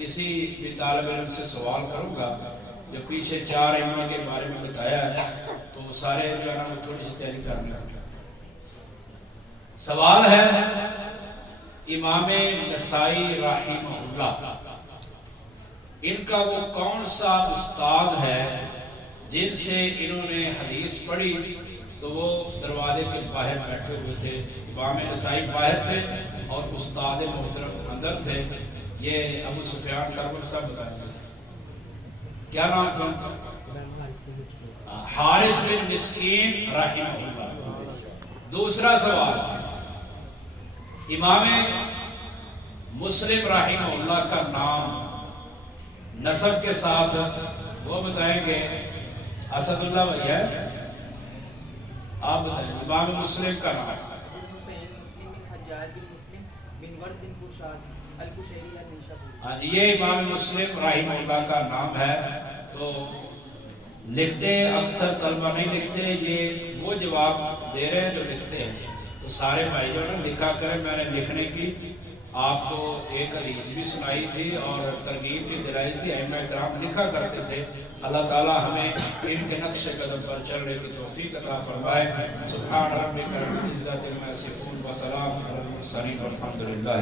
کسی بھی طالب علم سے سوال کروں گا جو پیچھے 4 ائمہ کے بارے میں بتایا ہے تو سارے جو ہے نا وہ تھوڑی سی تیاری کرنا ہے۔ سوال ہے امام نسائی رحمہ اللہ، ان کا وہ کون سا استاد ہے جن سے انہوں نے حدیث پڑھی تو وہ دروازے کے باہر بیٹھے ہوئے تھے، امام نسائی باہر تھے اور استاد محترم اندر تھے؟ یہ ابو سفیان سرور صاحب بتائیں گے کیا نام تھا؟ حارث بن مسکین رحمہ اللہ۔ دوسرا سوال امام مسلم رحمہ اللہ کا نام نسب کے ساتھ وہ بتائیں گے؟ اسد اللہ بھائی ہے، آپ بتائیں امام مسلم کا نام؟ یہ امام مسلم رحمہ اللہ کا نام ہے۔ تو لکھتے اکثر طلبہ نہیں لکھتے، یہ وہ جواب دے رہے ہیں جو لکھتے ہیں، تو سارے بھائی جو نا لکھا کریں۔ میں نے لکھنے کی آپ کو ایک حدیث بھی سنائی تھی اور ترغیب بھی دلائی تھی، ائمہ کرام لکھا کرتے تھے۔ اللہ تعالی ہمیں ان کے نقش قدم پر چلنے کی توفیق عطا فرمائے۔ سبحان ربک رب العزۃ عما یصفون وسلام علی المرسلین والحمد للہ۔